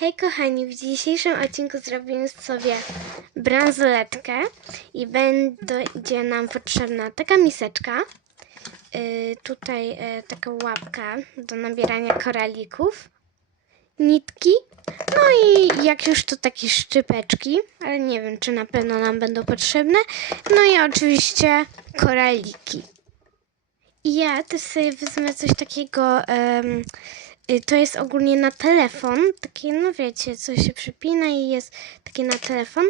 Hej kochani, w dzisiejszym odcinku zrobimy sobie bransoletkę i będzie nam potrzebna taka miseczka, y, tutaj y, taka łapka do nabierania koralików, nitki, no i jak już to takie szczypeczki, ale nie wiem czy na pewno nam będą potrzebne, no i oczywiście koraliki. I ja też sobie wezmę coś takiego, em, y, to jest ogólnie na telefon, takie, no wiecie, co się przypina i jest takie na telefon.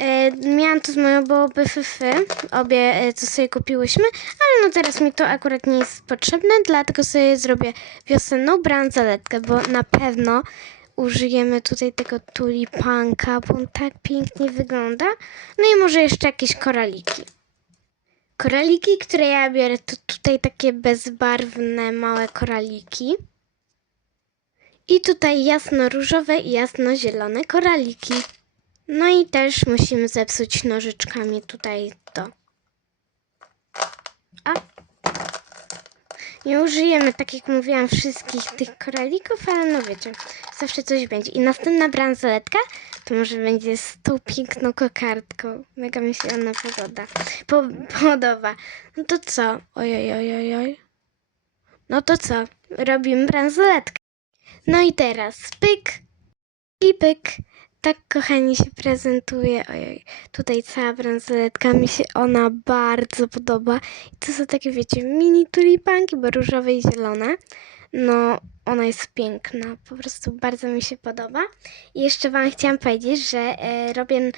E, miałam to z moją BFF, obie e, to sobie kupiłyśmy, ale no teraz mi to akurat nie jest potrzebne, dlatego sobie zrobię wiosenną bransoletkę, bo na pewno użyjemy tutaj tego tulipanka, bo on tak pięknie wygląda. No i może jeszcze jakieś koraliki. Koraliki, które ja biorę, to tutaj takie bezbarwne, małe koraliki. I tutaj jasno-różowe i jasno-zielone koraliki. No i też musimy zepsuć nożyczkami tutaj to. A. Nie użyjemy, tak jak mówiłam, wszystkich tych koralików, ale no wiecie, zawsze coś będzie. I następna bransoletka to może będzie z tą piękną kokardką. Mega mi się ona pogoda. Po, podoba. No to co? Ojoj, ojoj, oj. No to co? Robimy bransoletkę. No i teraz pyk i pyk. Tak, kochani, się prezentuje. Ojoj, tutaj cała bransoletka mi się ona bardzo podoba. I to są takie, wiecie, mini tulipanki, bo różowe i zielone. No, ona jest piękna, po prostu bardzo mi się podoba. I jeszcze Wam chciałam powiedzieć, że e, robię,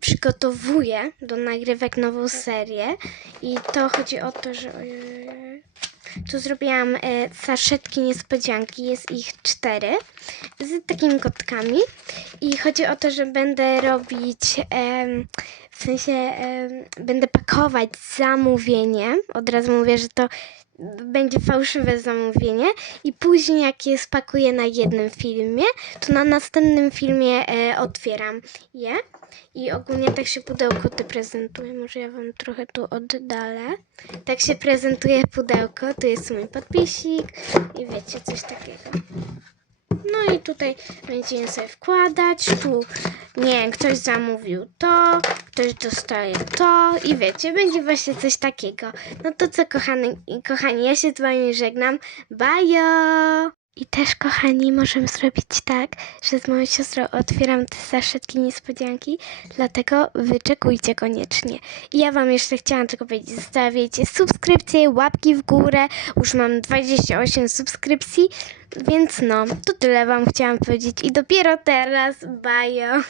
przygotowuję do nagrywek nową serię. I to chodzi o to, że. Ojej, tu zrobiłam e, saszetki niespodzianki, jest ich cztery, z takimi kotkami. I chodzi o to, że będę robić, em, w sensie em, będę pakować zamówienie. Od razu mówię, że to będzie fałszywe zamówienie i później jak je spakuję na jednym filmie, to na następnym filmie e, otwieram je. I ogólnie tak się pudełko te prezentuje. Może ja wam trochę tu oddalę. Tak się prezentuje pudełko. Tu jest mój podpisik i wiecie, coś takiego. Tutaj będziemy sobie wkładać. Tu, nie wiem, ktoś zamówił to, ktoś dostaje to i wiecie, będzie właśnie coś takiego. No to co, kochani, kochani ja się z wami żegnam. Bajo! I też, kochani, możemy zrobić tak, że z moją siostrą otwieram te zaszetki niespodzianki, dlatego wyczekujcie koniecznie. I ja wam jeszcze chciałam tylko powiedzieć, zostawiajcie subskrypcje, łapki w górę, już mam 28 subskrypcji, więc no, to tyle wam chciałam powiedzieć i dopiero teraz, bajo!